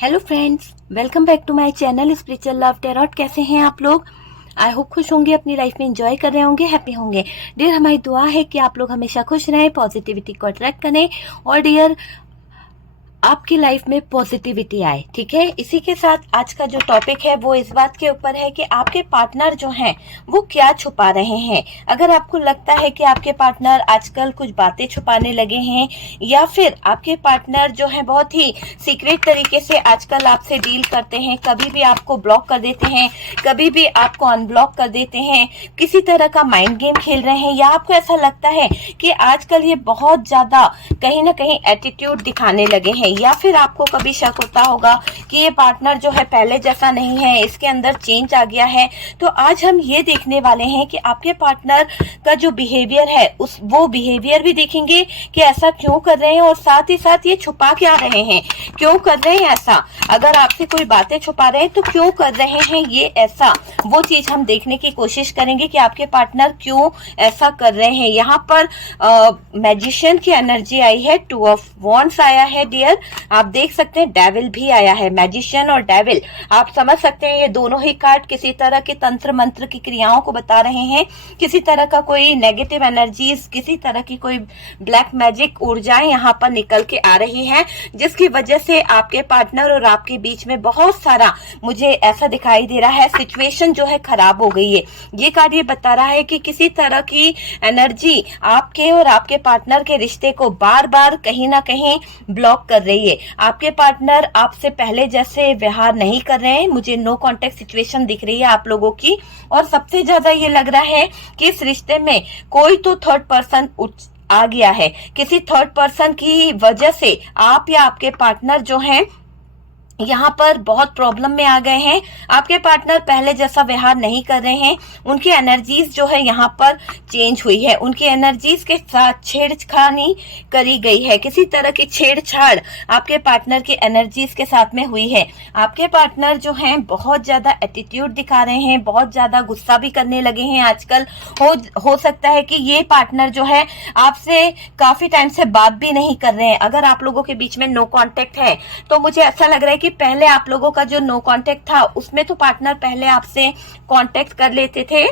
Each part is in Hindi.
Hello friends, welcome back to my channel spiritual love tarot. कैसे हैं आप लोग? आई होप खुश होंगे, अपनी लाइफ में एंजॉय कर रहे होंगे, हैप्पी होंगे। डियर, हमारी दुआ है कि आप लोग हमेशा खुश रहें, पॉजिटिविटी को अट्रैक्ट करें और डियर आपकी लाइफ में पॉजिटिविटी आए। ठीक है, इसी के साथ आज का जो टॉपिक है वो इस बात के ऊपर है कि आपके पार्टनर जो हैं वो क्या छुपा रहे हैं। अगर आपको लगता है कि आपके पार्टनर आजकल कुछ बातें छुपाने लगे हैं या फिर आपके पार्टनर जो है बहुत ही सीक्रेट तरीके से आजकल आपसे डील करते हैं, कभी भी आपको ब्लॉक कर देते हैं, कभी भी आपको अनब्लॉक कर देते हैं, किसी तरह का माइंड गेम खेल रहे हैं, या आपको ऐसा लगता है कि आजकल ये बहुत ज्यादा कहीं ना कहीं एटीट्यूड दिखाने लगे हैं, या फिर आपको कभी शक होता होगा कि ये पार्टनर जो है पहले जैसा नहीं है, इसके अंदर चेंज आ गया है। तो आज हम ये देखने वाले हैं कि आपके पार्टनर का जो बिहेवियर है वो बिहेवियर भी देखेंगे कि ऐसा क्यों कर रहे हैं और साथ ही साथ ये छुपा क्या रहे हैं, क्यों कर रहे हैं ऐसा। अगर आपसे कोई बातें छुपा रहे हैं तो क्यों कर रहे हैं ये ऐसा, वो चीज हम देखने की कोशिश करेंगे कि आपके पार्टनर क्यों ऐसा कर रहे हैं। यहाँ पर मैजिशियन की एनर्जी आई है, 2 ऑफ वॉन्ड्स आया है डियर, आप देख सकते हैं डेविल भी आया है। मैजिशियन और डेविल, आप समझ सकते हैं ये दोनों ही कार्ड किसी तरह के तंत्र मंत्र की क्रियाओं को बता रहे हैं, किसी तरह का कोई नेगेटिव एनर्जीज, किसी तरह की कोई ब्लैक मैजिक ऊर्जाएं यहाँ पर निकल के आ रही है, जिसकी वजह से आपके पार्टनर और आपके बीच में बहुत सारा, मुझे ऐसा दिखाई दे रहा है, सिचुएशन जो है खराब हो गई है। ये कार्ड ये बता रहा है कि किसी तरह की एनर्जी आपके और आपके पार्टनर के रिश्ते को बार बार कहीं ना कहीं ब्लॉक कर रही है। आपके पार्टनर आपसे पहले जैसे व्यवहार नहीं कर रहे हैं, मुझे नो कांटेक्ट सिचुएशन दिख रही है आप लोगों की। और सबसे ज्यादा ये लग रहा है कि इस रिश्ते में कोई तो थर्ड पर्सन आ गया है। किसी थर्ड पर्सन की वजह से आप या आपके पार्टनर जो हैं यहाँ पर बहुत प्रॉब्लम में आ गए हैं। आपके पार्टनर पहले जैसा व्यवहार नहीं कर रहे हैं, उनकी एनर्जीज जो है यहाँ पर चेंज हुई है, उनकी एनर्जीज के साथ छेड़खानी करी गई है, किसी तरह की छेड़छाड़ आपके पार्टनर की एनर्जीज के साथ में हुई है। आपके पार्टनर जो हैं बहुत ज्यादा एटीट्यूड दिखा रहे हैं, बहुत ज्यादा गुस्सा भी करने लगे हैं आजकल। हो सकता है कि ये पार्टनर जो है आपसे काफी टाइम से बात भी नहीं कर रहे हैं। अगर आप लोगों के बीच में नो कॉन्टेक्ट है तो मुझे ऐसा लग रहा है कि पहले आप लोगों का जो नो कांटेक्ट था उसमें तो पार्टनर पहले आपसे कांटेक्ट कर लेते थे,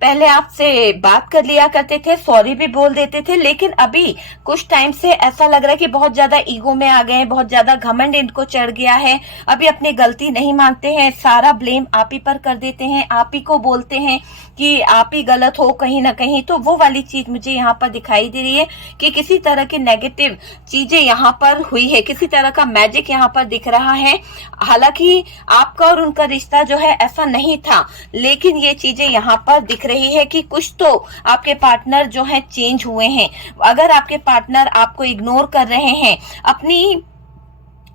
पहले आपसे बात कर लिया करते थे, सॉरी भी बोल देते थे, लेकिन अभी कुछ टाइम से ऐसा लग रहा है कि बहुत ज्यादा ईगो में आ गए हैं, बहुत ज्यादा घमंड इनको चढ़ गया है। अभी अपनी गलती नहीं मानते हैं, सारा ब्लेम आप ही पर कर देते हैं, आप ही को बोलते हैं कि आप ही गलत हो कहीं ना कहीं। तो वो वाली चीज मुझे यहाँ पर दिखाई दे रही है कि किसी तरह की नेगेटिव चीजें यहाँ पर हुई है, किसी तरह का मैजिक यहाँ पर दिख रहा है। हालांकि आपका और उनका रिश्ता जो है ऐसा नहीं था, लेकिन ये चीजें यहाँ पर दिख रही है कि कुछ तो आपके पार्टनर जो है चेंज हुए हैं। अगर आपके पार्टनर आपको इग्नोर कर रहे हैं, अपनी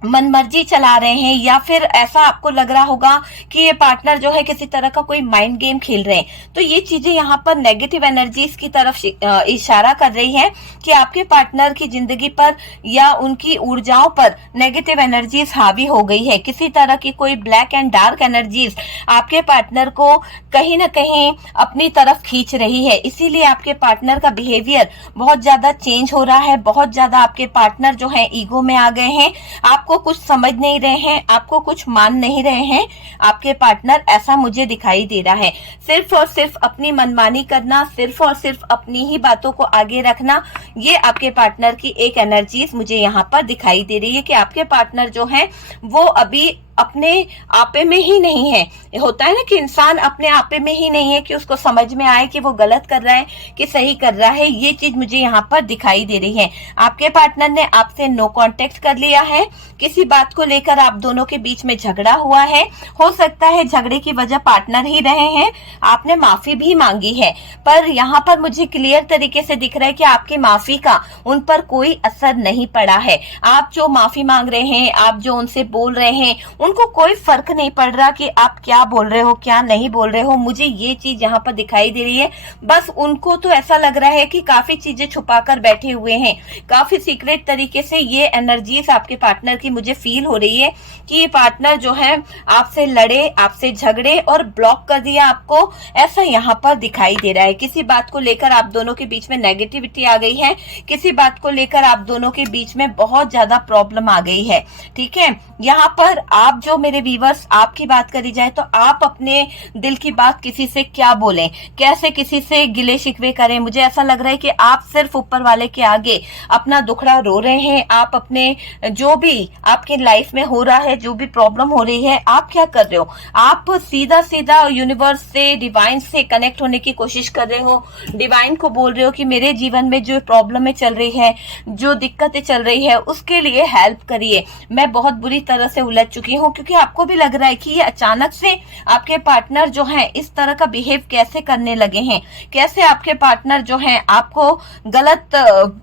मनमर्जी चला रहे हैं, या फिर ऐसा आपको लग रहा होगा कि ये पार्टनर जो है किसी तरह का कोई माइंड गेम खेल रहे हैं, तो ये चीजें यहाँ पर नेगेटिव एनर्जीज की तरफ इशारा कर रही है कि आपके पार्टनर की जिंदगी पर या उनकी ऊर्जाओं पर नेगेटिव एनर्जीज हावी हो गई है। किसी तरह की कोई ब्लैक एंड डार्क एनर्जीज आपके पार्टनर को कहीं ना कहीं अपनी तरफ खींच रही है, इसीलिए आपके पार्टनर का बिहेवियर बहुत ज्यादा चेंज हो रहा है। बहुत ज्यादा आपके पार्टनर जो है ईगो में आ गए हैं, आपको कुछ समझ नहीं रहे हैं, आपको कुछ मान नहीं रहे हैं आपके पार्टनर, ऐसा मुझे दिखाई दे रहा है। सिर्फ और सिर्फ अपनी मनमानी करना, सिर्फ और सिर्फ अपनी ही बातों को आगे रखना, ये आपके पार्टनर की एक एनर्जीज मुझे यहाँ पर दिखाई दे रही है कि आपके पार्टनर जो है वो अभी अपने आपे में ही नहीं है। होता है ना कि इंसान अपने आपे में ही नहीं है कि उसको समझ में आए कि वो गलत कर रहा है कि सही कर रहा है। ये चीज मुझे यहाँ पर दिखाई दे रही है। आपके पार्टनर ने आपसे नो कांटेक्ट कर लिया है, किसी बात को लेकर आप दोनों के बीच में झगड़ा हुआ है, हो सकता है झगड़े की वजह पार्टनर ही रहे हैं, आपने माफी भी मांगी है, पर यहाँ पर मुझे क्लियर तरीके से दिख रहा है कि आपकी माफी का उन पर कोई असर नहीं पड़ा है। आप जो माफी मांग रहे हैं, आप जो उनसे बोल रहे हैं, उनको कोई फर्क नहीं पड़ रहा कि आप क्या बोल रहे हो क्या नहीं बोल रहे हो, मुझे ये चीज यहाँ पर दिखाई दे रही है। बस उनको तो ऐसा लग रहा है कि काफी चीजें छुपा कर बैठे हुए हैं, काफी सीक्रेट तरीके से ये एनर्जीज आपके पार्टनर की मुझे फील हो रही है कि ये पार्टनर जो है आपसे लड़े, आपसे झगड़े और ब्लॉक कर दिया आपको, ऐसा यहाँ पर दिखाई दे रहा है। किसी बात को लेकर आप दोनों के बीच में नेगेटिविटी आ गई है, किसी बात को लेकर आप दोनों के बीच में बहुत ज्यादा प्रॉब्लम आ गई है। ठीक है, यहाँ पर आप जो मेरे व्यूअर्स, आपकी बात करी जाए तो आप अपने दिल की बात किसी से क्या बोलें, कैसे किसी से गिले शिकवे करें। मुझे ऐसा लग रहा है कि आप सिर्फ ऊपर वाले के आगे अपना दुखड़ा रो रहे हैं। आप अपने जो भी आपकी लाइफ में हो रहा है, जो भी प्रॉब्लम हो रही है, आप क्या कर रहे हो, आप सीधा सीधा यूनिवर्स से, डिवाइन से कनेक्ट होने की कोशिश कर रहे हो। डिवाइन को बोल रहे हो कि मेरे जीवन में जो प्रॉब्लमें चल रही है, जो दिक्कतें चल रही है, उसके लिए हेल्प करिए। मैं बहुत बुरी तरह से उलझ चुकी हूँ। क्योंकि आपको भी लग रहा है कि ये अचानक से आपके पार्टनर जो हैं इस तरह का बिहेव कैसे करने लगे हैं, कैसे आपके पार्टनर जो हैं आपको गलत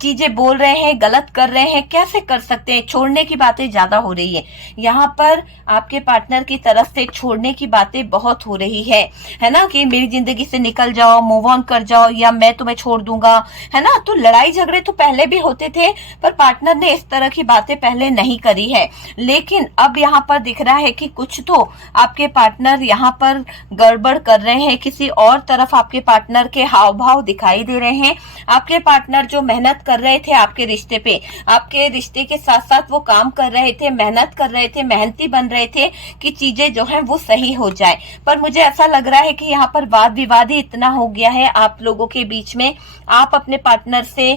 चीजें बोल रहे हैं, गलत कर रहे हैं, कैसे कर सकते हैं। छोड़ने की बातें ज्यादा हो रही है यहाँ पर, आपके पार्टनर की तरफ से छोड़ने की बातें बहुत हो रही है ना, कि मेरी जिंदगी से निकल जाओ, मूव ऑन कर जाओ, या मैं तुम्हें छोड़ दूंगा, है ना। तो लड़ाई झगड़े तो पहले भी होते थे, पर पार्टनर ने इस तरह की बातें पहले नहीं करी है। लेकिन अब यहाँ पर दिख रहा है कि कुछ तो आपके पार्टनर यहाँ पर गड़बड़ कर रहे हैं, किसी और तरफ आपके पार्टनर के हाव भाव दिखाई दे रहे हैं। आपके पार्टनर जो मेहनत कर रहे थे आपके रिश्ते पे, आपके रिश्ते के साथ साथ वो काम कर रहे थे, मेहनत कर रहे थे, मेहनती बन रहे थे कि चीजें जो हैं वो सही हो जाए। पर मुझे ऐसा लग रहा है कि यहाँ पर वाद विवाद ही इतना हो गया है आप लोगों के बीच में, आप अपने पार्टनर से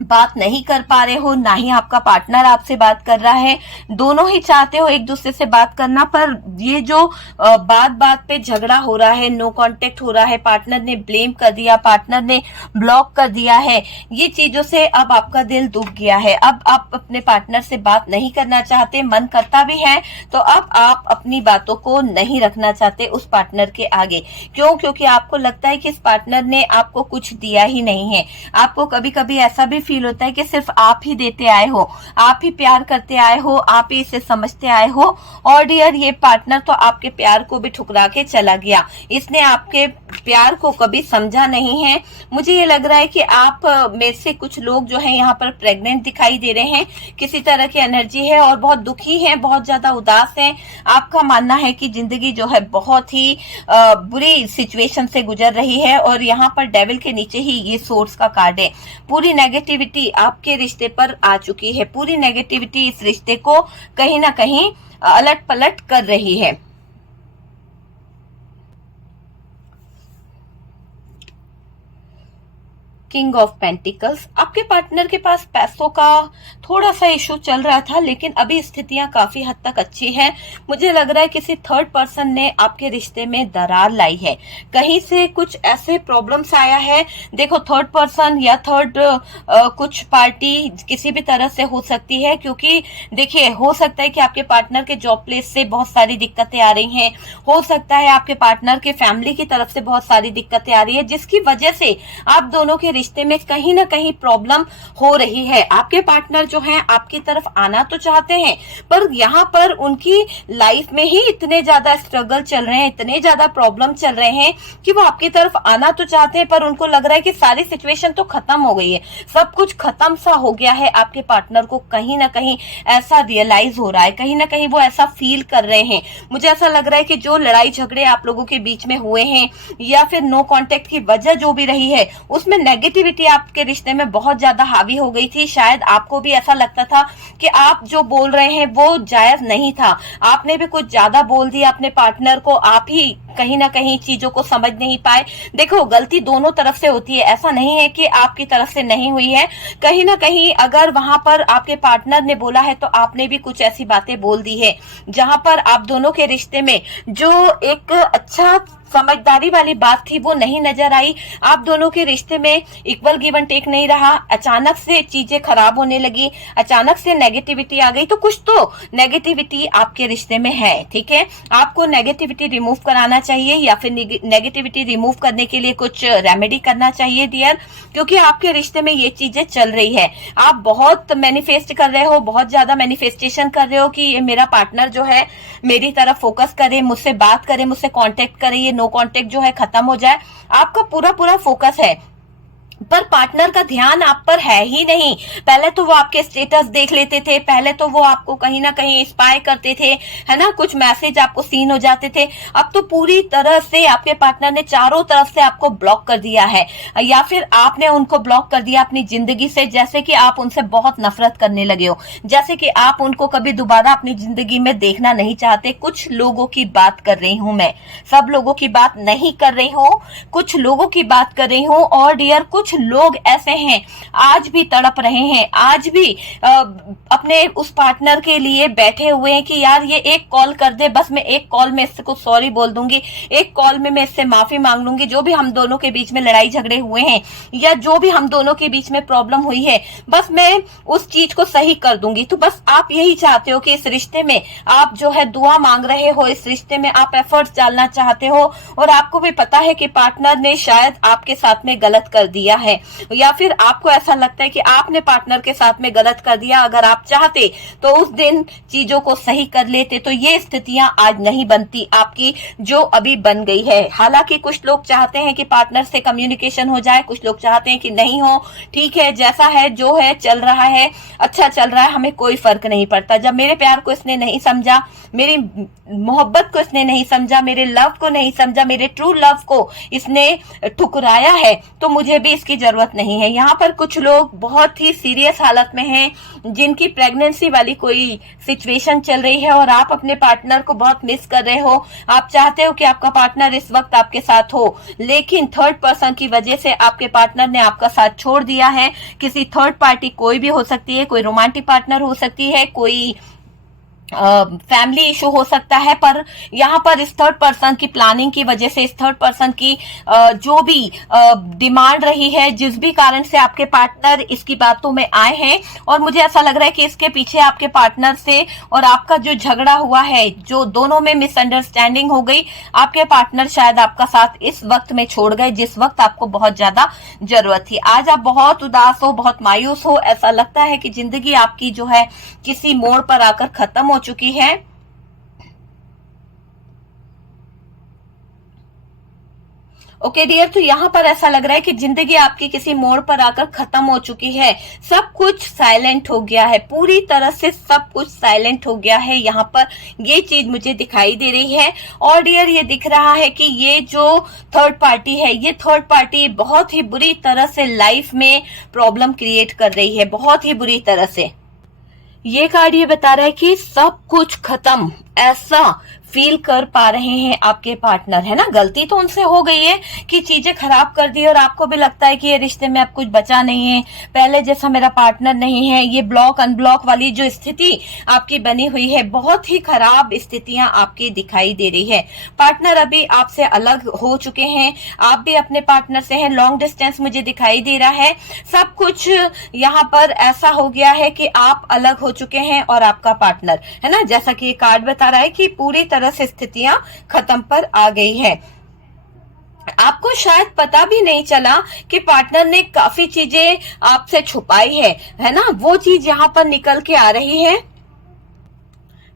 बात नहीं कर पा रहे हो, ना ही आपका पार्टनर आपसे बात कर रहा है। दोनों ही चाहते हो एक दूसरे से बात करना, पर ये जो बात बात पे झगड़ा हो रहा है, नो कांटेक्ट हो रहा है, पार्टनर ने ब्लेम कर दिया, पार्टनर ने ब्लॉक कर दिया है, ये चीजों से अब आपका दिल दुख गया है। अब आप अपने पार्टनर से बात नहीं करना चाहते, मन करता भी है तो अब आप अपनी बातों को नहीं रखना चाहते उस पार्टनर के आगे। क्यों? क्योंकि आपको लगता है कि इस पार्टनर ने आपको कुछ दिया ही नहीं है। आपको कभी कभी ऐसा भी फील होता है कि सिर्फ आप ही देते आए हो, आप ही प्यार करते आए हो, आप ही इसे समझते आए हो। और डियर, ये पार्टनर तो आपके प्यार को भी ठुकरा के चला गया, इसने आपके प्यार को कभी समझा नहीं है। मुझे ये लग रहा है कि आप में से कुछ लोग जो हैं यहाँ पर प्रेग्नेंट दिखाई दे रहे हैं, किसी तरह की एनर्जी है और बहुत दुखी हैं, बहुत ज्यादा उदास हैं। आपका मानना है कि जिंदगी जो है बहुत ही बुरी सिचुएशन से गुजर रही है और यहाँ पर डेविल के नीचे ही ये सोर्स का कार्ड है। पूरी नेगेटिविटी आपके रिश्ते पर आ चुकी है, पूरी नेगेटिविटी इस रिश्ते को कहीं ना कहीं अलट पलट कर रही है। किंग ऑफ पेंटिकल्स, आपके पार्टनर के पास पैसों का थोड़ा सा इशू चल रहा था, लेकिन अभी स्थितियां काफी हद तक अच्छी हैं। मुझे लग रहा है किसी थर्ड पर्सन ने आपके रिश्ते में दरार लाई है, कहीं से कुछ ऐसे प्रॉब्लम्स आया है। देखो, थर्ड पर्सन या थर्ड कुछ पार्टी किसी भी तरह से हो सकती है, क्योंकि देखिए, हो सकता है कि आपके पार्टनर के जॉब प्लेस से बहुत सारी दिक्कतें आ रही हैं, हो सकता है आपके पार्टनर के फैमिली की तरफ से बहुत सारी दिक्कतें आ रही है, जिसकी वजह से आप दोनों के रिश्ते में कहीं ना कहीं प्रॉब्लम हो रही है। आपके पार्टनर जो हैं आपकी तरफ आना तो चाहते हैं, पर यहाँ पर उनकी लाइफ में ही इतने ज्यादा स्ट्रगल चल रहे हैं, इतने ज्यादा प्रॉब्लम चल रहे हैं कि वो आपकी तरफ आना तो चाहते हैं, पर उनको लग रहा है कि सारी सिचुएशन तो खत्म हो गई है, सब कुछ खत्म सा हो गया है। आपके पार्टनर को कहीं ना कहीं ऐसा रियलाइज हो रहा है, कहीं ना कहीं वो ऐसा फील कर रहे हैं। मुझे ऐसा लग रहा है कि जो लड़ाई झगड़े आप लोगों के बीच में हुए हैं या फिर नो कॉन्टेक्ट की वजह जो भी रही है, उसमें नेगेटिविटी आपके रिश्ते में बहुत ज्यादा हावी हो गई थी। शायद आपको भी ऐसा लगता था कि आप जो बोल रहे हैं वो जायज नहीं था, आपने भी कुछ ज्यादा बोल दिया अपने पार्टनर को, आप ही कहीं ना कहीं चीजों को समझ नहीं पाए। देखो, गलती दोनों तरफ से होती है, ऐसा नहीं है कि आपकी तरफ से नहीं हुई है। कहीं ना कहीं अगर वहां पर आपके पार्टनर ने बोला है तो आपने भी कुछ ऐसी बातें बोल दी है जहां पर आप दोनों के रिश्ते में जो एक अच्छा समझदारी वाली बात थी वो नहीं नजर आई। आप दोनों के रिश्ते में इक्वल गिव एंड टेक नहीं रहा, अचानक से चीजें खराब होने लगी, अचानक से नेगेटिविटी आ गई। तो कुछ तो नेगेटिविटी आपके रिश्ते में है, ठीक है। आपको नेगेटिविटी रिमूव कराना चाहिए या फिर नेगेटिविटी रिमूव करने के लिए कुछ रेमेडी करना चाहिए डियर, क्योंकि आपके रिश्ते में ये चीजें चल रही है। आप बहुत मैनिफेस्ट कर रहे हो, बहुत ज्यादा मैनिफेस्टेशन कर रहे हो कि ये मेरा पार्टनर जो है मेरी तरफ फोकस करे, मुझसे बात करे, मुझसे कांटेक्ट करे, ये नो कांटेक्ट जो है खत्म हो जाए। आपका पूरा पूरा फोकस है, पर पार्टनर का ध्यान आप पर है ही नहीं। पहले तो वो आपके स्टेटस देख लेते थे, पहले तो वो आपको कहीं ना कहीं स्पाई करते थे, है ना, कुछ मैसेज आपको सीन हो जाते थे। अब तो पूरी तरह से आपके पार्टनर ने चारों तरफ से आपको ब्लॉक कर दिया है, या फिर आपने उनको ब्लॉक कर दिया अपनी जिंदगी से। जैसे कि आप उनसे बहुत नफरत करने लगे हो, जैसे कि आप उनको कभी दोबारा अपनी जिंदगी में देखना नहीं चाहते। कुछ लोगों की बात कर रही हूं मैं, सब लोगों की बात नहीं कर रही हूं, कुछ लोगों की बात कर रही हूं। और डियर कुछ लोग ऐसे हैं आज भी तड़प रहे हैं, आज भी अपने उस पार्टनर के लिए बैठे हुए हैं कि यार ये एक कॉल कर दे, बस मैं एक कॉल में इसको सॉरी बोल दूंगी, एक कॉल में मैं इससे माफी मांग लूंगी, जो भी हम दोनों के बीच में लड़ाई झगड़े हुए हैं या जो भी हम दोनों के बीच में प्रॉब्लम हुई है, बस मैं उस चीज को सही कर दूंगी। तो बस आप यही चाहते हो कि इस रिश्ते में आप जो है दुआ मांग रहे हो, इस रिश्ते में आप एफर्ट्स डालना चाहते हो, और आपको भी पता है कि पार्टनर ने शायद आपके साथ में गलत कर दिया है, या फिर आपको ऐसा लगता है कि आपने पार्टनर के साथ में गलत कर दिया। अगर आप चाहते तो उस दिन चीजों को सही कर लेते, तो ये स्थितियां आज नहीं बनती आपकी जो अभी बन गई है। हालांकि कुछ लोग चाहते हैं कि पार्टनर से कम्युनिकेशन हो जाए, कुछ लोग चाहते हैं कि नहीं हो। ठीक है, जैसा है जो है चल रहा है, अच्छा चल रहा है, हमें कोई फर्क नहीं पड़ता। जब मेरे प्यार को इसने नहीं समझा, मेरी मोहब्बत को इसने नहीं समझा, मेरे लव को नहीं समझा, मेरे ट्रू लव को इसने ठुकराया है, तो मुझे भी इसकी जरूरत नहीं है। यहाँ पर कुछ लोग बहुत ही सीरियस हालत में हैं, जिनकी प्रेगनेंसी वाली कोई सिचुएशन चल रही है, और आप अपने पार्टनर को बहुत मिस कर रहे हो। आप चाहते हो कि आपका पार्टनर इस वक्त आपके साथ हो, लेकिन थर्ड पर्सन की वजह से आपके पार्टनर ने आपका साथ छोड़ दिया है। किसी थर्ड पार्टी कोई भी हो सकती है, कोई रोमांटिक पार्टनर हो सकती है, कोई फैमिली इशू हो सकता है, पर यहाँ पर इस थर्ड पर्सन की प्लानिंग की वजह से, इस थर्ड पर्सन की जो भी डिमांड रही है, जिस भी कारण से आपके पार्टनर इसकी बातों में आए हैं, और मुझे ऐसा लग रहा है कि इसके पीछे आपके पार्टनर से और आपका जो झगड़ा हुआ है, जो दोनों में मिसअंडरस्टैंडिंग हो गई, आपके पार्टनर शायद आपका साथ इस वक्त में छोड़ गए जिस वक्त आपको बहुत ज्यादा जरूरत थी। आज आप बहुत उदास हो, बहुत मायूस हो, ऐसा लगता है कि जिंदगी आपकी जो है किसी मोड़ पर आकर खत्म हो चुकी है। ओके डियर, तो यहाँ पर ऐसा लग रहा है कि जिंदगी आपकी किसी मोड़ पर आकर खत्म हो चुकी है। सब कुछ साइलेंट हो गया है, पूरी तरह से सब कुछ साइलेंट हो गया है। यहाँ पर ये चीज मुझे दिखाई दे रही है। और डियर ये दिख रहा है कि ये जो थर्ड पार्टी है, ये थर्ड पार्टी बहुत ही बुरी तरह से लाइफ में प्रॉब्लम क्रिएट कर रही है, बहुत ही बुरी तरह से। ये कार्ड ये बता रहा है कि सब कुछ खत्म, ऐसा फील कर पा रहे हैं आपके पार्टनर, है ना। गलती तो उनसे हो गई है कि चीजें खराब कर दी, और आपको भी लगता है कि ये रिश्ते में अब कुछ बचा नहीं है, पहले जैसा मेरा पार्टनर नहीं है। ये ब्लॉक अनब्लॉक वाली जो स्थिति आपकी बनी हुई है, बहुत ही खराब स्थितियां आपकी दिखाई दे रही है। पार्टनर अभी आपसे अलग हो चुके हैं, आप भी अपने पार्टनर से हैं, लॉन्ग डिस्टेंस मुझे दिखाई दे रहा है। सब कुछ यहाँ पर ऐसा हो गया है कि आप अलग हो चुके हैं और आपका पार्टनर, है ना। जैसा कि ये कार्ड बता रहा है कि पूरी तरह से स्थितियां खत्म पर आ गई है। आपको शायद पता भी नहीं चला कि पार्टनर ने काफी चीजें आपसे छुपाई है ना। वो चीज यहाँ पर निकल के आ रही है।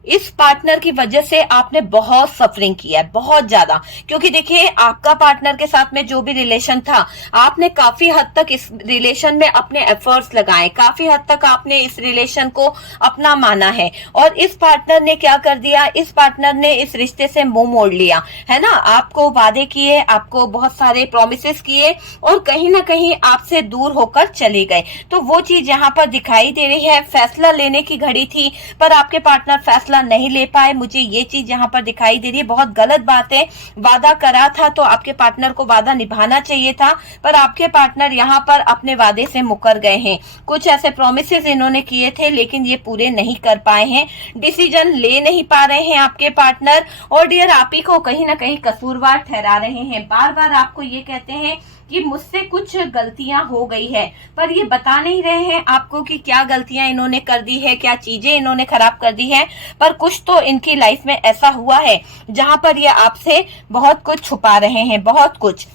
इस पार्टनर की वजह से आपने बहुत सफरिंग किया है, बहुत ज्यादा, क्योंकि देखिए आपका पार्टनर के साथ में जो भी रिलेशन था, आपने काफी हद तक इस रिलेशन में अपने एफर्ट्स लगाए, काफी हद तक आपने इस रिलेशन को अपना माना है। और इस पार्टनर ने क्या कर दिया, इस पार्टनर ने इस रिश्ते से मुंह मोड़ लिया, है ना। आपको वादे किए, आपको बहुत सारे प्रोमिसेस किए, और कहीं ना कहीं आपसे दूर होकर चले गए। तो वो चीज यहाँ पर दिखाई दे रही है। फैसला लेने की घड़ी थी, पर आपके पार्टनर फैसला फैसला नहीं ले पाए, मुझे ये चीज यहाँ पर दिखाई दे रही है। बहुत गलत बात है, वादा करा था तो आपके पार्टनर को वादा निभाना चाहिए था, पर आपके पार्टनर यहाँ पर अपने वादे से मुकर गए हैं। कुछ ऐसे प्रोमिसेस इन्होंने किए थे लेकिन ये पूरे नहीं कर पाए हैं, डिसीजन ले नहीं पा रहे हैं आपके पार्टनर, और डियर आप ही को कहीं ना कहीं कसूरवार ठहरा रहे हैं। बार बार आपको ये कहते हैं कि मुझसे कुछ गलतियां हो गई है, पर ये बता नहीं रहे हैं आपको कि क्या गलतियां इन्होंने कर दी है, क्या चीजें इन्होंने खराब कर दी है। पर कुछ तो इनकी लाइफ में ऐसा हुआ है जहां पर ये आपसे बहुत कुछ छुपा रहे हैं, बहुत कुछ।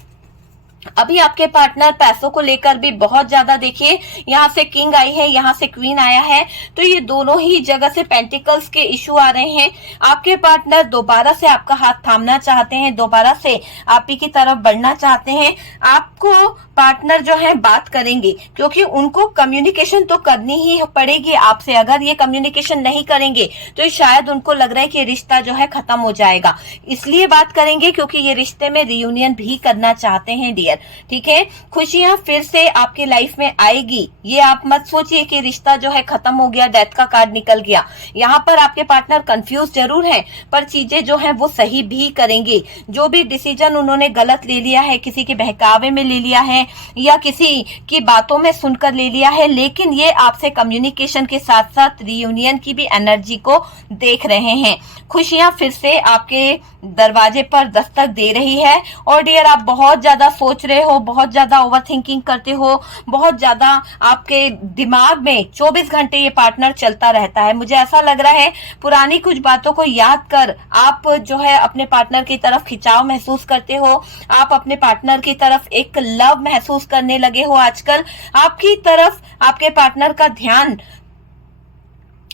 अभी आपके पार्टनर पैसों को लेकर भी बहुत ज्यादा, देखिए यहाँ से किंग आई है, यहाँ से क्वीन आया है, तो ये दोनों ही जगह से पेंटिकल्स के इशू आ रहे हैं। आपके पार्टनर दोबारा से आपका हाथ थामना चाहते हैं, दोबारा से आप ही की तरफ बढ़ना चाहते हैं। आपको पार्टनर जो है बात करेंगे, क्योंकि उनको कम्युनिकेशन तो करनी ही पड़ेगी आपसे। अगर ये कम्युनिकेशन नहीं करेंगे तो शायद उनको लग रहा है कि रिश्ता जो है खत्म हो जाएगा, इसलिए बात करेंगे क्योंकि ये रिश्ते में रियूनियन भी करना चाहते हैं डियर। ठीक है, खुशियां फिर से आपकी लाइफ में आएगी, ये आप मत सोचिए कि रिश्ता जो है खत्म हो गया, डेथ का कार्ड निकल गया। यहाँ पर आपके पार्टनर कंफ्यूज जरूर हैं, पर चीजें जो है वो सही भी करेंगे। जो भी डिसीजन उन्होंने गलत ले लिया है, किसी के बहकावे में ले लिया है या किसी की बातों में सुनकर ले लिया है, लेकिन ये आपसे कम्युनिकेशन के साथ साथ रियूनियन की भी एनर्जी को देख रहे हैं। खुशियां फिर से आपके दरवाजे पर दस्तक दे रही है। और डियर आप बहुत ज्यादा सोच रहे हो, बहुत ज्यादा ओवर थिंकिंग करते हो, बहुत ज्यादा आपके दिमाग में 24 घंटे ये पार्टनर चलता रहता है। मुझे ऐसा लग रहा है पुरानी कुछ बातों को याद कर आप जो है अपने पार्टनर की तरफ खिंचाव महसूस करते हो, आप अपने पार्टनर की तरफ एक लव महसूस करने लगे हो। आजकल आपकी तरफ आपके पार्टनर का ध्यान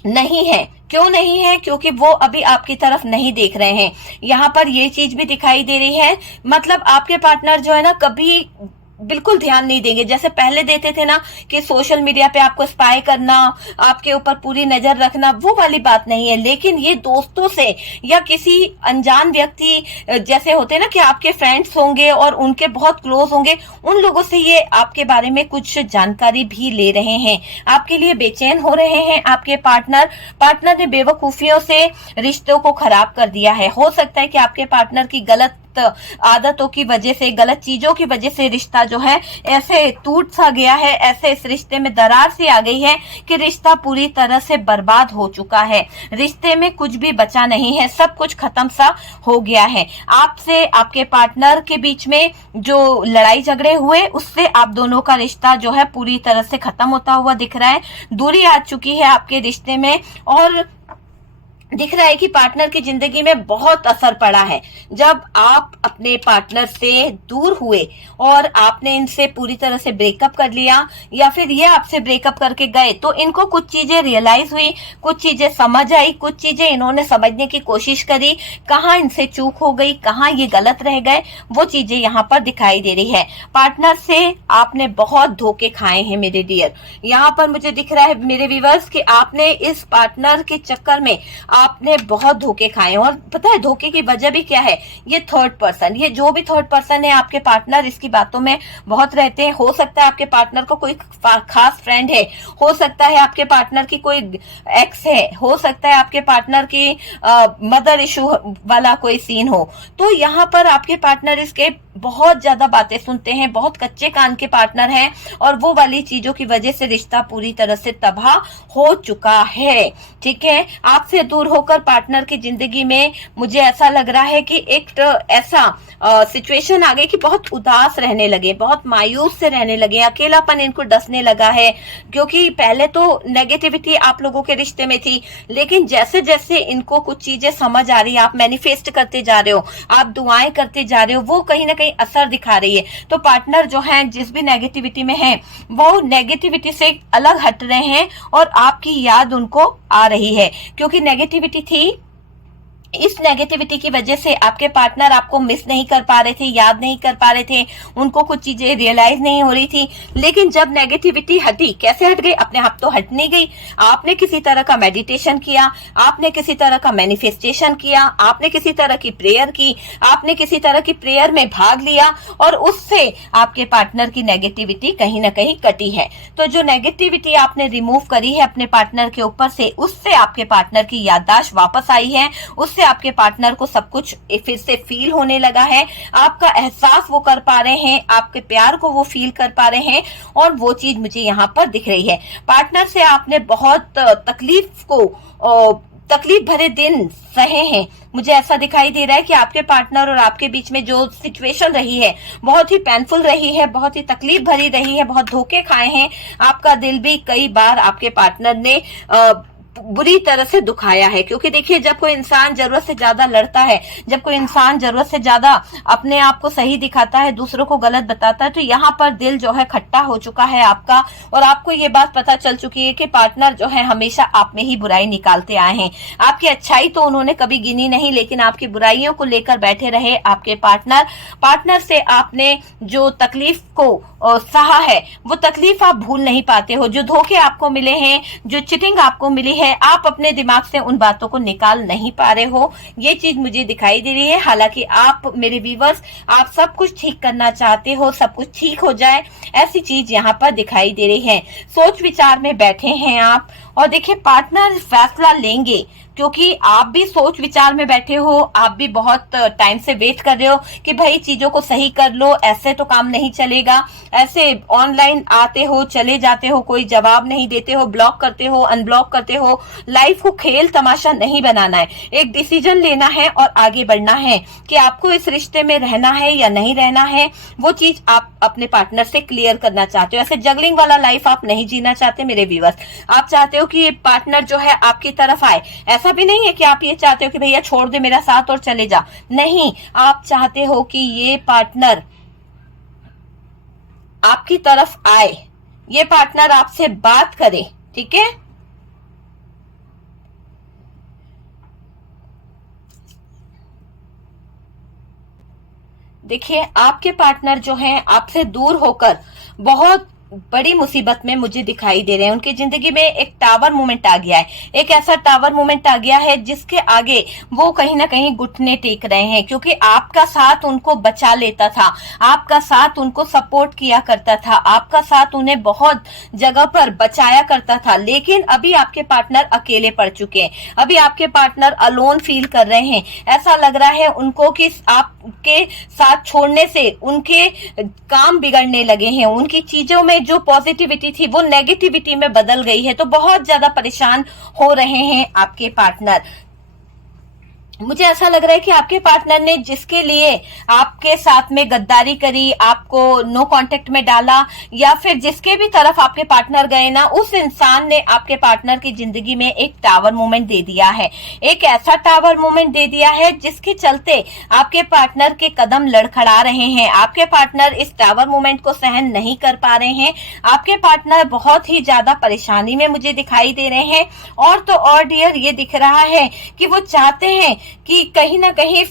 नहीं है। क्यों नहीं है? क्योंकि वो अभी आपकी तरफ नहीं देख रहे हैं। यहाँ पर ये चीज भी दिखाई दे रही है, मतलब आपके पार्टनर जो है ना कभी बिल्कुल ध्यान नहीं देंगे, जैसे पहले देते थे ना कि सोशल मीडिया पे आपको स्पाई करना, आपके ऊपर पूरी नजर रखना, वो वाली बात नहीं है। लेकिन ये दोस्तों से या किसी अनजान व्यक्ति जैसे होते हैं ना कि आपके फ्रेंड्स होंगे और उनके बहुत क्लोज होंगे, उन लोगों से ये आपके बारे में कुछ जानकारी भी ले रहे हैं। आपके लिए बेचैन हो रहे हैं आपके पार्टनर ने बेवकूफियों से रिश्तों को खराब कर दिया है। हो सकता है कि आपके पार्टनर की गलत आदतों की वजह से, गलत चीजों की वजह से रिश्ता जो है ऐसे टूट सा गया है, ऐसे इस रिश्ते में दरार सी आ गई है कि रिश्ता पूरी तरह से बर्बाद हो चुका है। रिश्ते में कुछ भी बचा नहीं है, सब कुछ खत्म सा हो गया है। आपसे आपके पार्टनर के बीच में जो लड़ाई झगड़े हुए, उससे आप दोनों का रिश्ता जो है पूरी तरह से खत्म होता हुआ दिख रहा है। दूरी आ चुकी है आपके रिश्ते में और दिख रहा है कि पार्टनर की जिंदगी में बहुत असर पड़ा है। जब आप अपने पार्टनर से दूर हुए और आपने इनसे पूरी तरह से ब्रेकअप कर लिया या फिर ये आपसे ब्रेकअप करके गए, तो इनको कुछ चीजें रियलाइज हुई, कुछ चीजें समझ आई, कुछ चीजें इन्होंने समझने की कोशिश करी, कहाँ इनसे चूक हो गई, कहाँ ये गलत रह गए, वो चीजें यहाँ पर दिखाई दे रही है। पार्टनर से आपने बहुत धोखे खाए हैं मेरे डियर। यहाँ पर मुझे दिख रहा है मेरे व्यूअर्स कि आपने इस पार्टनर के चक्कर में आपने बहुत धोखे खाए। और पता है धोखे की वजह भी क्या है? ये थर्ड पर्सन, ये जो भी थर्ड पर्सन है आपके पार्टनर, इसकी बातों में बहुत रहते हैं। हो सकता है आपके पार्टनर को कोई खास फ्रेंड है, हो सकता है आपके पार्टनर की कोई एक्स है, हो सकता है आपके पार्टनर की मदर इशू वाला कोई सीन हो। तो यहाँ पर आपके पार्टनर इसके बहुत ज्यादा बातें सुनते हैं, बहुत कच्चे कान के पार्टनर हैं और वो वाली चीजों की वजह से रिश्ता पूरी तरह से तबाह हो चुका है। ठीक है, आपसे दूर होकर पार्टनर की जिंदगी में मुझे ऐसा लग रहा है कि एक ऐसा सिचुएशन आ गई कि बहुत उदास रहने लगे, बहुत मायूस से रहने लगे, अकेलापन इनको डसने लगा है। क्योंकि पहले तो नेगेटिविटी आप लोगों के रिश्ते में थी, लेकिन जैसे जैसे इनको कुछ चीजें समझ आ रही है, आप मैनिफेस्ट करते जा रहे हो, आप दुआएं करते जा रहे हो, वो कहीं ना कहीं असर दिखा रही है। तो पार्टनर जो है जिस भी नेगेटिविटी में है वो नेगेटिविटी से अलग हट रहे हैं और आपकी याद उनको आ रही है। क्योंकि नेगेटिविटी थी इस नेगेटिविटी की वजह से आपके पार्टनर आपको मिस नहीं कर पा रहे थे, याद नहीं कर पा रहे थे, उनको कुछ चीजें रियलाइज नहीं हो रही थी। लेकिन जब नेगेटिविटी हटी, कैसे हट गई? अपने आप तो हट नहीं गई। आपने किसी तरह का मेडिटेशन किया, आपने किसी तरह का मैनिफेस्टेशन किया, आपने किसी तरह की प्रेयर की, आपने किसी तरह की प्रेयर में भाग लिया और उससे आपके पार्टनर की नेगेटिविटी कहीं ना कहीं कटी है। तो जो नेगेटिविटी आपने रिमूव करी है अपने पार्टनर के ऊपर से, उससे आपके पार्टनर की याददाश्त वापस आई है, उससे आपके पार्टनर को सब कुछ फिर से फील होने लगा है, आपका एहसास वो कर पा रहे हैं, आपके प्यार को वो फील कर पा रहे हैं, और वो चीज मुझे यहाँ पर दिख रही है। पार्टनर से आपने बहुत तकलीफ भरे दिन सहे हैं। मुझे ऐसा दिखाई दे रहा है कि आपके पार्टनर और आपके बीच में जो सिचुएशन रही है बहुत ही पेनफुल रही है, बहुत ही तकलीफ भरी रही है, बहुत धोखे खाए हैं। आपका दिल भी कई बार आपके पार्टनर ने बुरी तरह से दुखाया है। क्योंकि देखिए, जब कोई इंसान जरूरत से ज्यादा लड़ता है, जब कोई इंसान जरूरत से ज्यादा अपने आप को सही दिखाता है, दूसरों को गलत बताता है, तो यहाँ पर दिल जो है खट्टा हो चुका है आपका, और आपको ये बात पता चल चुकी है कि पार्टनर जो है हमेशा आप में ही बुराई निकालते आए हैं। आपकी अच्छाई तो उन्होंने कभी गिनी नहीं, लेकिन आपकी बुराइयों को लेकर बैठे रहे आपके पार्टनर से आपने जो तकलीफ को सहा है, वो तकलीफ आप भूल नहीं पाते हो। जो धोखे आपको मिले हैं, जो चिटिंग आपको मिली है, आप अपने दिमाग से उन बातों को निकाल नहीं पा रहे हो। ये चीज मुझे दिखाई दे रही है। हालांकि आप मेरे व्यूवर्स, आप सब कुछ ठीक करना चाहते हो, सब कुछ ठीक हो जाए, ऐसी चीज यहाँ पर दिखाई दे रही है। सोच विचार में बैठे हैं आप, और देखिए पार्टनर फैसला लेंगे, क्योंकि आप भी सोच विचार में बैठे हो, आप भी बहुत टाइम से वेट कर रहे हो कि भाई चीजों को सही कर लो, ऐसे तो काम नहीं चलेगा। ऐसे ऑनलाइन आते हो, चले जाते हो, कोई जवाब नहीं देते हो, ब्लॉक करते हो, अनब्लॉक करते हो। लाइफ को खेल तमाशा नहीं बनाना है, एक डिसीजन लेना है और आगे बढ़ना है कि आपको इस रिश्ते में रहना है या नहीं रहना है। वो चीज आप अपने पार्टनर से क्लियर करना चाहते हो। ऐसे जगलिंग वाला लाइफ आप नहीं जीना चाहते मेरे व्यूअर्स। आप चाहते हो कि ये पार्टनर जो है आपकी तरफ आए। ऐसा भी नहीं है कि आप ये चाहते हो कि भैया छोड़ दे मेरा साथ और चले जा, नहीं। आप चाहते हो कि ये पार्टनर आपकी तरफ आए, ये पार्टनर आपसे बात करे, ठीक है। देखिए, आपके पार्टनर जो हैं आपसे दूर होकर बहुत बड़ी मुसीबत में मुझे दिखाई दे रहे हैं। उनकी जिंदगी में एक टावर मोमेंट आ गया है, एक ऐसा टावर मोमेंट आ गया है जिसके आगे वो कहीं ना कहीं घुटने टेक रहे हैं। क्योंकि आपका साथ उनको बचा लेता था, आपका साथ उनको सपोर्ट किया करता था, आपका साथ उन्हें बहुत जगह पर बचाया करता था। लेकिन अभी आपके पार्टनर अकेले पड़ चुके हैं, अभी आपके पार्टनर अलोन फील कर रहे हैं। ऐसा लग रहा है उनको कि आपके साथ छोड़ने से उनके काम बिगड़ने लगे हैं, उनकी चीजों में जो पॉजिटिविटी थी वो नेगेटिविटी में बदल गई है। तो बहुत ज्यादा परेशान हो रहे हैं आपके पार्टनर। मुझे ऐसा लग रहा है कि आपके पार्टनर ने जिसके लिए आपके साथ में गद्दारी करी, आपको नो कांटेक्ट में डाला, या फिर जिसके भी तरफ आपके पार्टनर गए ना, उस इंसान ने आपके पार्टनर की जिंदगी में एक टावर मोमेंट दे दिया है। एक ऐसा टावर मोमेंट दे दिया है जिसके चलते आपके पार्टनर के कदम लड़खड़ा रहे हैं। आपके पार्टनर इस टावर मोमेंट को सहन नहीं कर पा रहे हैं। आपके पार्टनर बहुत ही ज्यादा परेशानी में मुझे दिखाई दे रहे हैं। और तो और डियर, ये दिख रहा है कि वो चाहते हैं कि कहीं ना कहीं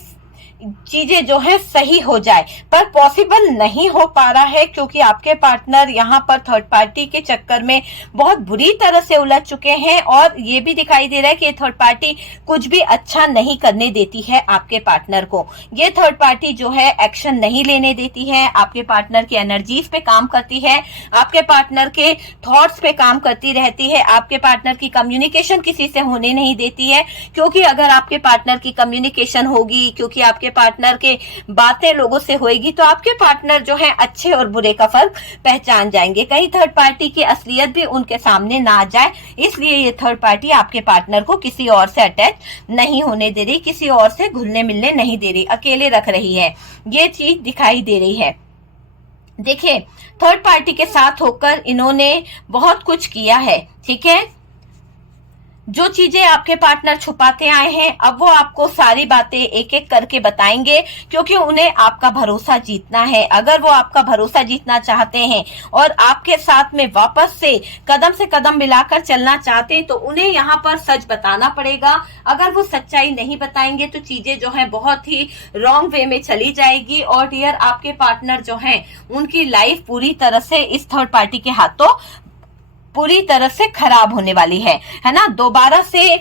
चीजें जो है सही हो जाए, पर पॉसिबल नहीं हो पा रहा है। क्योंकि आपके पार्टनर यहाँ पर थर्ड पार्टी के चक्कर में बहुत बुरी तरह से उलझ चुके हैं, और ये भी दिखाई दे रहा है कि ये थर्ड पार्टी कुछ भी अच्छा नहीं करने देती है आपके पार्टनर को। ये थर्ड पार्टी जो है एक्शन नहीं लेने देती है, आपके पार्टनर की एनर्जीज पे काम करती है, आपके पार्टनर के थॉट्स पे काम करती रहती है, आपके पार्टनर की कम्युनिकेशन किसी से होने नहीं देती है। क्योंकि अगर आपके पार्टनर की कम्युनिकेशन होगी, क्योंकि आपके पार्टनर के बातें लोगों से होएगी, तो आपके पार्टनर जो है अच्छे और बुरे का फर्क पहचान जाएंगे। कहीं थर्ड पार्टी की असलियत भी उनके सामने ना आ जाए, इसलिए ये थर्ड पार्टी आपके पार्टनर को किसी और से अटैच नहीं होने दे रही, किसी और से घुलने मिलने नहीं दे रही, अकेले रख रही है। ये चीज दिखाई दे रही है। देखिए, थर्ड पार्टी के साथ होकर इन्होंने बहुत कुछ किया है, ठीक है। जो चीजें आपके पार्टनर छुपाते आए हैं, अब वो आपको सारी बातें एक एक करके बताएंगे, क्योंकि उन्हें आपका भरोसा जीतना है। अगर वो आपका भरोसा जीतना चाहते हैं और आपके साथ में वापस से कदम मिलाकर चलना चाहते हैं, तो उन्हें यहाँ पर सच बताना पड़ेगा। अगर वो सच्चाई नहीं बताएंगे तो चीजें जो है बहुत ही रॉन्ग वे में चली जाएगी। और डियर, आपके पार्टनर जो है उनकी लाइफ पूरी तरह से इस थर्ड पार्टी के हाथों पूरी तरह से खराब होने वाली है ना। दोबारा से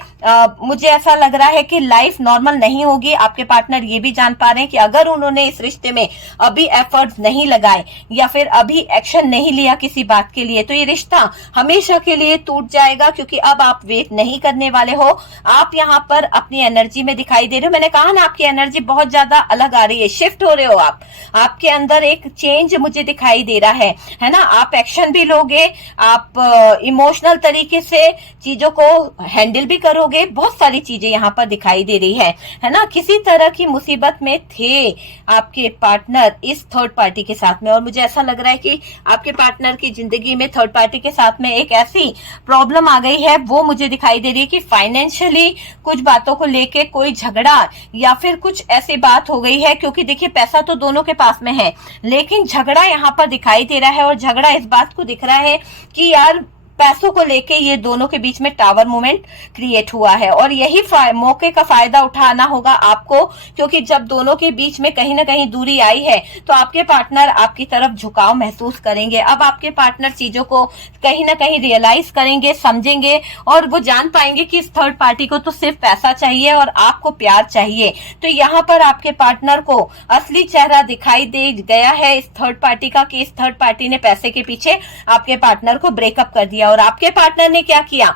मुझे ऐसा लग रहा है कि लाइफ नॉर्मल नहीं होगी। आपके पार्टनर ये भी जान पा रहे हैं कि अगर उन्होंने इस रिश्ते में अभी एफर्ट्स नहीं लगाए या फिर अभी एक्शन नहीं लिया किसी बात के लिए, तो ये रिश्ता हमेशा के लिए टूट जाएगा, क्योंकि अब आप वेट नहीं करने वाले हो। आप यहाँ पर अपनी एनर्जी में दिखाई दे रहे हो। मैंने कहा ना, आपकी एनर्जी बहुत ज्यादा अलग आ रही है, शिफ्ट हो रहे हो आप। आपके अंदर एक चेंज मुझे दिखाई दे रहा है ना। आप एक्शन भी लोगे, आप इमोशनल तरीके से चीजों को हैंडल भी करोगे। बहुत सारी चीजें यहाँ पर दिखाई दे रही है ना। किसी तरह की मुसीबत में थे आपके पार्टनर इस थर्ड पार्टी के साथ में, और मुझे ऐसा लग रहा है कि आपके पार्टनर की जिंदगी में थर्ड पार्टी के साथ में एक ऐसी प्रॉब्लम आ गई है, वो मुझे दिखाई दे रही है कि फाइनेंशियली कुछ बातों को लेके कोई झगड़ा या फिर कुछ ऐसी बात हो गई है। क्योंकि देखिए, पैसा तो दोनों के पास में है, लेकिन झगड़ा यहाँ पर दिखाई दे रहा है। और झगड़ा इस बात को दिख रहा है कि यार, पैसों को लेके ये दोनों के बीच में टावर मूवमेंट क्रिएट हुआ है, और यही मौके का फायदा उठाना होगा आपको। क्योंकि जब दोनों के बीच में कहीं ना कहीं दूरी आई है, तो आपके पार्टनर आपकी तरफ झुकाव महसूस करेंगे। अब आपके पार्टनर चीजों को कहीं ना कहीं रियलाइज करेंगे, समझेंगे, और वो जान पाएंगे कि इस थर्ड पार्टी को तो सिर्फ पैसा चाहिए और आपको प्यार चाहिए। तो यहाँ पर आपके पार्टनर को असली चेहरा दिखाई दे गया है इस थर्ड पार्टी का, कि इस थर्ड पार्टी ने पैसे के पीछे आपके पार्टनर को ब्रेकअप कर दिया। और आपके पार्टनर ने क्या किया?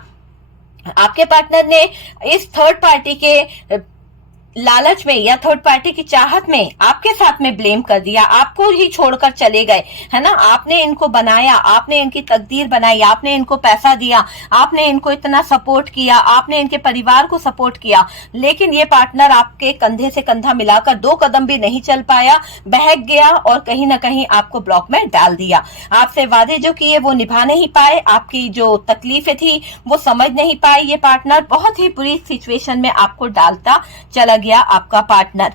आपके पार्टनर ने इस थर्ड पार्टी के लालच में या थर्ड पार्टी की चाहत में आपके साथ में ब्लेम कर दिया, आपको ही छोड़कर चले गए, है ना। आपने इनको बनाया, आपने इनकी तकदीर बनाई, आपने इनको पैसा दिया, आपने इनको इतना सपोर्ट किया, आपने इनके परिवार को सपोर्ट किया, लेकिन ये पार्टनर आपके कंधे से कंधा मिलाकर 2 कदम भी नहीं चल पाया, बहक गया और कहीं ना कहीं आपको ब्लॉक में डाल दिया। आपसे वादे जो किए वो निभा नहीं पाए, आपकी जो तकलीफें थी वो समझ नहीं पाए। ये पार्टनर बहुत ही बुरी सिचुएशन में आपको डालता चला गया, आपका पार्टनर।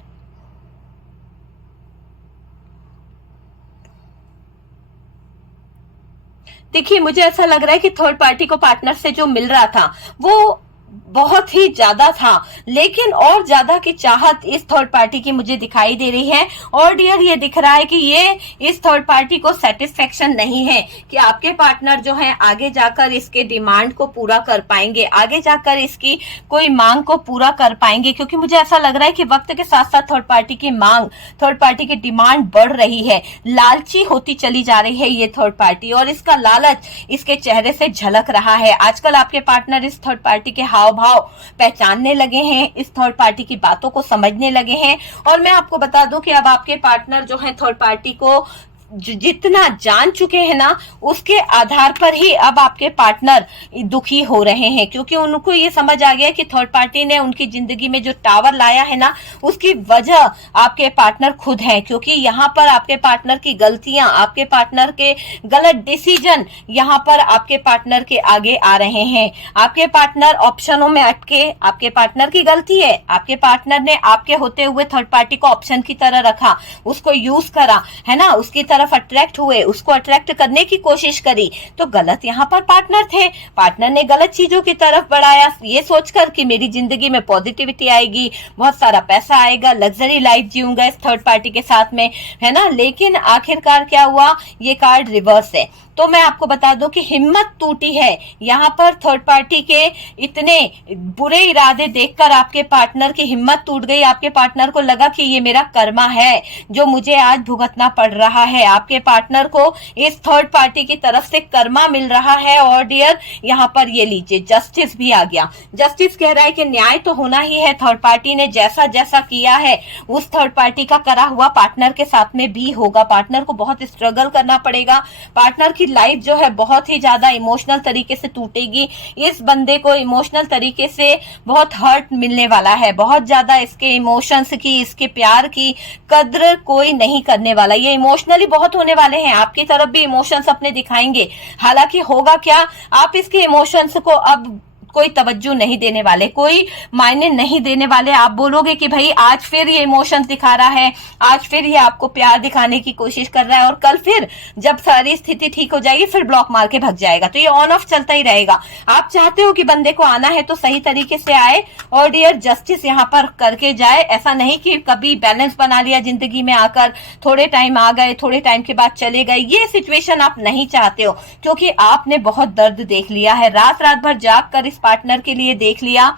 देखिए, मुझे ऐसा लग रहा है कि थर्ड पार्टी को पार्टनर से जो मिल रहा था वो बहुत ही ज्यादा था, लेकिन और ज्यादा की चाहत इस थर्ड पार्टी की मुझे दिखाई दे रही है। और डियर, ये दिख रहा है कि ये इस थर्ड पार्टी को सेटिस्फेक्शन नहीं है कि आपके पार्टनर जो है आगे जाकर इसके डिमांड को पूरा कर पाएंगे, आगे जाकर इसकी कोई मांग को पूरा कर पाएंगे। क्योंकि मुझे ऐसा लग रहा है कि वक्त के साथ साथ थर्ड पार्टी की मांग, थर्ड पार्टी की डिमांड बढ़ रही है, लालची होती चली जा रही है ये थर्ड पार्टी, और इसका लालच इसके चेहरे से झलक रहा है। आजकल आपके पार्टनर इस थर्ड पार्टी के हाव भाव पहचानने लगे हैं, इस थर्ड पार्टी की बातों को समझने लगे हैं। और मैं आपको बता दूं कि अब आपके पार्टनर जो है थर्ड पार्टी को जितना जान चुके हैं ना, उसके आधार पर ही अब आपके पार्टनर दुखी हो रहे हैं। क्योंकि उनको ये समझ आ गया कि थर्ड पार्टी ने उनकी जिंदगी में जो टावर लाया है ना, उसकी वजह आपके पार्टनर खुद हैं। क्योंकि यहाँ पर आपके पार्टनर की गलतियां, आपके पार्टनर के गलत डिसीजन यहाँ पर आपके पार्टनर के आगे आ रहे हैं। आपके पार्टनर ऑप्शनों में अटके, आपके पार्टनर की गलती है। आपके पार्टनर ने आपके होते हुए थर्ड पार्टी को ऑप्शन की तरह रखा, उसको यूज करा, है ना, उसकी तरफ अट्रैक्ट हुए, उसको अट्रैक्ट करने की कोशिश करी। तो गलत यहाँ पर पार्टनर थे। पार्टनर ने गलत चीजों की तरफ बढ़ाया, ये सोचकर कि मेरी जिंदगी में पॉजिटिविटी आएगी, बहुत सारा पैसा आएगा, लग्जरी लाइफ जीऊंगा इस थर्ड पार्टी के साथ में, है ना। लेकिन आखिरकार क्या हुआ? ये कार्ड रिवर्स है। तो मैं आपको बता दूं कि हिम्मत टूटी है यहाँ पर। थर्ड पार्टी के इतने बुरे इरादे देखकर आपके पार्टनर की हिम्मत टूट गई। आपके पार्टनर को लगा कि ये मेरा कर्मा है जो मुझे आज भुगतना पड़ रहा है। आपके पार्टनर को इस थर्ड पार्टी की तरफ से कर्मा मिल रहा है। और डियर, यहाँ पर ये लीजिए, जस्टिस भी आ गया। जस्टिस कह रहा है कि न्याय तो होना ही है। थर्ड पार्टी ने जैसा जैसा किया है उस थर्ड पार्टी का करा हुआ पार्टनर के साथ में भी होगा। पार्टनर को बहुत स्ट्रगल करना पड़ेगा। पार्टनर की लाइफ जो है बहुत ही ज्यादा इमोशनल तरीके से टूटेगी। इस बंदे को इमोशनल तरीके से बहुत हर्ट मिलने वाला है, बहुत ज्यादा इसके इमोशंस की, इसके प्यार की कद्र कोई नहीं करने वाला। ये इमोशनली बहुत होने वाले हैं, आपकी तरफ भी इमोशंस अपने दिखाएंगे। हालांकि होगा क्या, आप इसके इमोशंस को अब कोई तवज्जो नहीं देने वाले, कोई मायने नहीं देने वाले। आप बोलोगे कि भाई आज फिर ये इमोशंस दिखा रहा है, आज फिर ये आपको प्यार दिखाने की कोशिश कर रहा है, और कल फिर जब सारी स्थिति ठीक हो जाएगी फिर ब्लॉक मार के भग जाएगा। तो ये ऑन ऑफ चलता ही रहेगा। आप चाहते हो कि बंदे को आना है तो सही तरीके से आए और डियर जस्टिस यहाँ पर करके जाए। ऐसा नहीं कि कभी बैलेंस बना लिया जिंदगी में आकर, थोड़े टाइम आ गए, थोड़े टाइम के बाद चले गए। ये सिचुएशन आप नहीं चाहते हो, क्योंकि आपने बहुत दर्द देख लिया है। रात रात भर जाग कर इस पार्टनर के लिए देख लिया,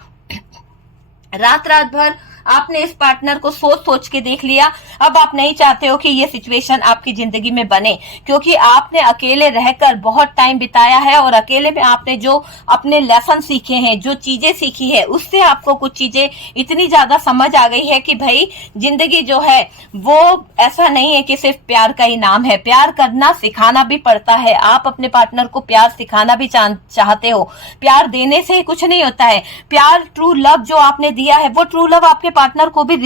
रात रात भर आपने इस पार्टनर को सोच सोच के देख लिया। अब आप नहीं चाहते हो कि ये सिचुएशन आपकी जिंदगी में बने, क्योंकि आपने अकेले रहकर बहुत टाइम बिताया है और अकेले में आपने जो अपने लेसन सीखे हैं, जो चीजें सीखी है, उससे आपको कुछ चीजें इतनी ज्यादा समझ आ गई है कि भाई जिंदगी जो है वो ऐसा नहीं है कि सिर्फ प्यार का ही नाम है, प्यार करना सिखाना भी पड़ता है। आप अपने पार्टनर को प्यार सिखाना भी चाहते हो। प्यार देने से कुछ नहीं होता है। प्यार, ट्रू लव जो आपने दिया है, वो ट्रू लव आपके पार्टनर को भी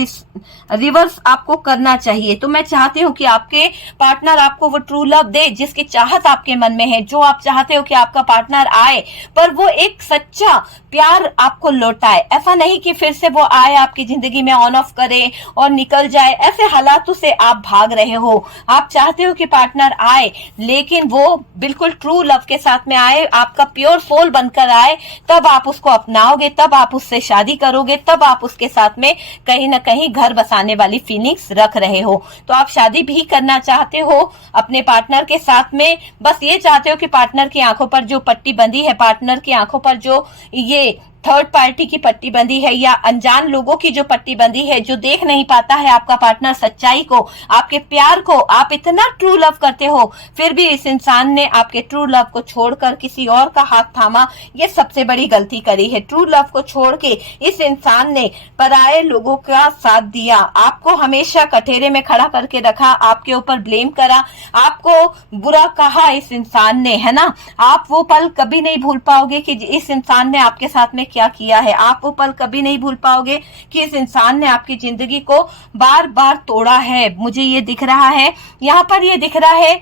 रिवर्स आपको करना चाहिए। तो मैं चाहती हूँ कि आपके पार्टनर आपको वो ट्रू लव दे जिसकी चाहत आपके मन में है, जो आप चाहते हो कि आपका पार्टनर आए, पर वो एक सच्चा प्यार आपको लौटाए। ऐसा नहीं कि फिर से वो आए आपकी जिंदगी में, ऑन ऑफ करे और निकल जाए। ऐसे हालातों से आप भाग रहे हो। आप चाहते हो कि पार्टनर आए, लेकिन वो बिल्कुल ट्रू लव के साथ में आए, आपका प्योर सोल बनकर आए, तब आप उसको अपनाओगे, तब आप उससे शादी करोगे, तब आप उसके साथ में कहीं ना कहीं घर बसाने वाली फीलिंग्स रख रहे हो। तो आप शादी भी करना चाहते हो अपने पार्टनर के साथ में, बस ये चाहते हो कि पार्टनर की आंखों पर जो पट्टी बंधी है, पार्टनर की आंखों पर जो ये थर्ड पार्टी की पट्टी बंधी है या अनजान लोगों की जो पट्टी बंधी है, जो देख नहीं पाता है आपका पार्टनर सच्चाई को, आपके प्यार को, आप इतना ट्रू लव करते हो, फिर भी इस इंसान ने आपके ट्रू लव को छोड़कर किसी और का हाथ थामा, ये सबसे बड़ी गलती करी है। ट्रू लव को छोड़ के इस इंसान ने पराये लोगों का साथ दिया, आपको हमेशा कठेरे में खड़ा करके रखा, आपके ऊपर ब्लेम करा, आपको बुरा कहा इस इंसान ने, है ना। आप वो पल कभी नहीं भूल पाओगे कि इस इंसान ने आपके साथ में क्या किया है। आप वो पल कभी नहीं भूल पाओगे कि इस इंसान ने आपकी जिंदगी को बार बार तोड़ा है। मुझे ये दिख रहा है, यहाँ पर ये दिख रहा है,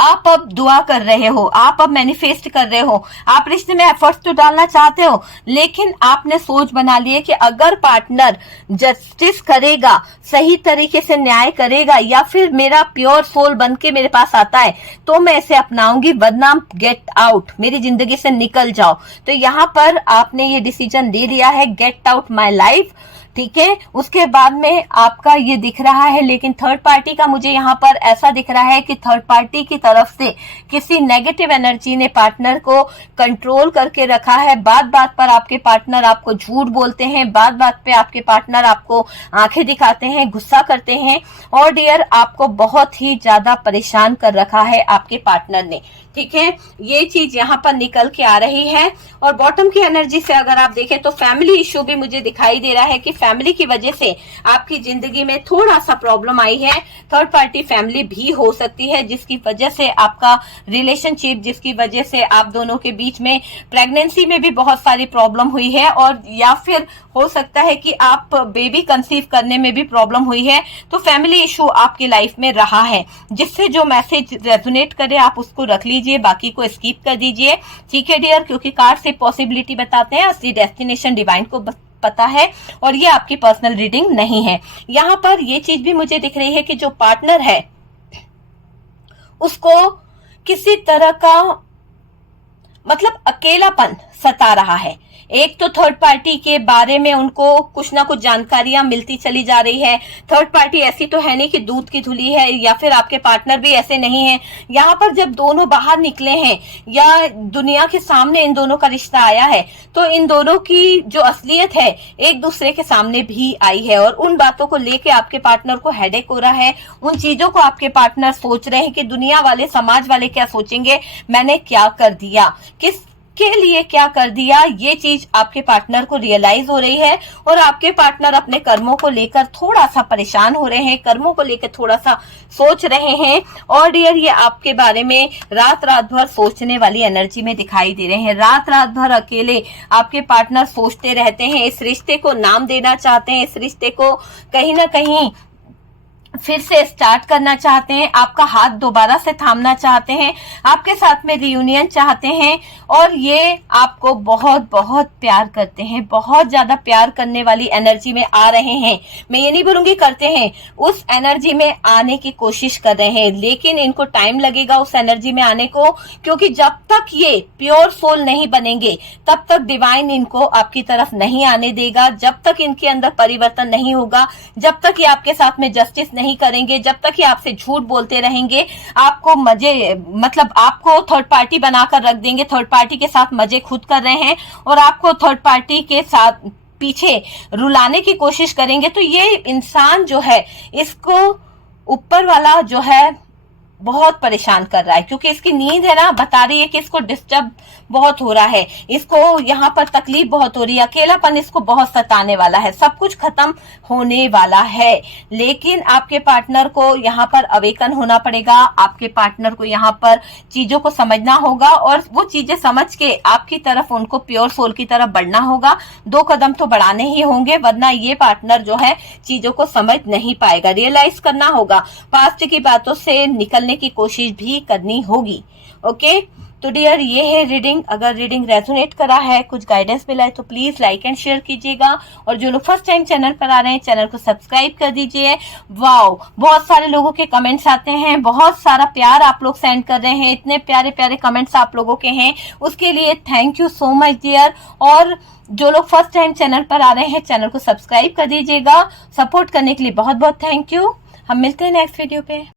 आप अब दुआ कर रहे हो, आप अब मैनिफेस्ट कर रहे हो, आप रिश्ते में एफर्ट्स तो डालना चाहते हो, लेकिन आपने सोच बना ली है कि अगर पार्टनर जस्टिस करेगा, सही तरीके से न्याय करेगा, या फिर मेरा प्योर सोल बन के मेरे पास आता है, तो मैं इसे अपनाऊंगी, वरना गेट आउट, मेरी जिंदगी से निकल जाओ। तो यहाँ पर आपने ये डिसीजन ले लिया है, गेट आउट माई लाइफ, ठीक है। उसके बाद में आपका ये दिख रहा है, लेकिन थर्ड पार्टी का मुझे यहाँ पर ऐसा दिख रहा है कि थर्ड पार्टी की तरफ से किसी नेगेटिव एनर्जी ने पार्टनर को कंट्रोल करके रखा है। बात बात पर आपके पार्टनर आपको झूठ बोलते हैं, बात बात पे आपके पार्टनर आपको आंखें दिखाते हैं, गुस्सा करते हैं, और डियर आपको बहुत ही ज्यादा परेशान कर रखा है आपके पार्टनर ने, ठीक है। ये चीज यहाँ पर निकल के आ रही है। और बॉटम की एनर्जी से अगर आप देखें तो फैमिली इश्यू भी मुझे दिखाई दे रहा है कि फैमिली की वजह से आपकी जिंदगी में थोड़ा सा प्रॉब्लम आई है। थर्ड पार्टी फैमिली भी हो सकती है, जिसकी वजह से आपका रिलेशनशिप, जिसकी वजह से आप दोनों के बीच में प्रेगनेंसी में भी बहुत सारी प्रॉब्लम हुई है, और या फिर हो सकता है कि आप बेबी कंसीव करने में भी प्रॉब्लम हुई है। तो फैमिली इशू आपकी लाइफ में रहा है, जिससे जो मैसेज रेजोनेट करे आप उसको रख लीजिए, बाकी को स्किप कर दीजिए, ठीक है डियर, क्योंकि कार्ड से पॉसिबिलिटी बताते हैं, असली डेस्टिनेशन डिवाइन को पता है, और ये आपकी पर्सनल रीडिंग नहीं है। यहाँ पर ये चीज भी मुझे दिख रही है कि जो पार्टनर है उसको किसी तरह का मतलब अकेलापन सता रहा है। एक तो थर्ड पार्टी के बारे में उनको कुछ ना कुछ जानकारियां मिलती चली जा रही है। थर्ड पार्टी ऐसी तो है नहीं कि दूध की धुली है, या फिर आपके पार्टनर भी ऐसे नहीं है। यहाँ पर जब दोनों बाहर निकले हैं या दुनिया के सामने इन दोनों का रिश्ता आया है, तो इन दोनों की जो असलियत है एक दूसरे के सामने भी आई है, और उन बातों को लेके आपके पार्टनर को हेडेक हो रहा है। उन चीजों को आपके पार्टनर सोच रहे हैं कि दुनिया वाले, समाज वाले क्या सोचेंगे, मैंने क्या कर दिया, किस के लिए क्या कर दिया, ये चीज आपके पार्टनर को रियलाइज हो रही है। और आपके पार्टनर अपने कर्मों को लेकर थोड़ा सा परेशान हो रहे हैं, कर्मों को लेकर थोड़ा सा सोच रहे हैं, और डियर ये आपके बारे में रात रात भर सोचने वाली एनर्जी में दिखाई दे रहे हैं। रात रात भर अकेले आपके पार्टनर सोचते रहते हैं, इस रिश्ते को नाम देना चाहते हैं, इस रिश्ते को कहीं ना कहीं फिर से स्टार्ट करना चाहते हैं, आपका हाथ दोबारा से थामना चाहते हैं, आपके साथ में रियूनियन चाहते हैं और ये आपको बहुत बहुत प्यार करते हैं, बहुत ज्यादा प्यार करने वाली एनर्जी में आ रहे हैं। मैं ये नहीं बोलूंगी करते हैं, उस एनर्जी में आने की कोशिश कर रहे हैं, लेकिन इनको टाइम लगेगा उस एनर्जी में आने को, क्योंकि जब तक ये प्योर सोल नहीं बनेंगे तब तक डिवाइन इनको आपकी तरफ नहीं आने देगा, जब तक इनके अंदर परिवर्तन नहीं होगा, जब तक ये आपके साथ में जस्टिस नहीं करेंगे, जब तक ये आपसे झूठ बोलते रहेंगे, आपको मजे मतलब आपको थर्ड पार्टी बनाकर रख देंगे, थर्ड पार्टी के साथ मजे खुद कर रहे हैं और आपको थर्ड पार्टी के साथ पीछे रुलाने की कोशिश करेंगे। तो ये इंसान जो है इसको ऊपर वाला जो है बहुत परेशान कर रहा है, क्योंकि इसकी नींद है ना बता रही है कि इसको डिस्टर्ब बहुत हो रहा है, इसको यहाँ पर तकलीफ बहुत हो रही है, अकेलापन इसको बहुत सताने वाला है, सब कुछ खत्म होने वाला है। लेकिन आपके पार्टनर को यहाँ पर अवेकन होना पड़ेगा, आपके पार्टनर को यहाँ पर चीजों को समझना होगा और वो चीजें समझ के आपकी तरफ उनको प्योर सोल की तरफ बढ़ना होगा। 2 कदम तो बढ़ाने ही होंगे, वरना ये पार्टनर जो है चीजों को समझ नहीं पाएगा। रियलाइज करना होगा, पास्ट की बातों से निकलने की कोशिश भी करनी होगी। ओके, तो डियर ये है रीडिंग। अगर रीडिंग रेजोनेट करा है, कुछ गाइडेंस मिला है तो प्लीज लाइक एंड शेयर कीजिएगा और जो लोग फर्स्ट टाइम चैनल पर आ रहे हैं चैनल को सब्सक्राइब कर दीजिए। वाओ, बहुत सारे लोगों के कमेंट्स आते हैं, बहुत सारा प्यार आप लोग सेंड कर रहे हैं, इतने प्यारे प्यारे कमेंट्स आप लोगों के हैं, उसके लिए thank you so much dear. और जो लोग फर्स्ट टाइम चैनल पर आ रहे हैं चैनल को सब्सक्राइब कर दीजिएगा। सपोर्ट करने के लिए बहुत बहुत थैंक यू। हम मिलते हैं नेक्स्ट वीडियो पे।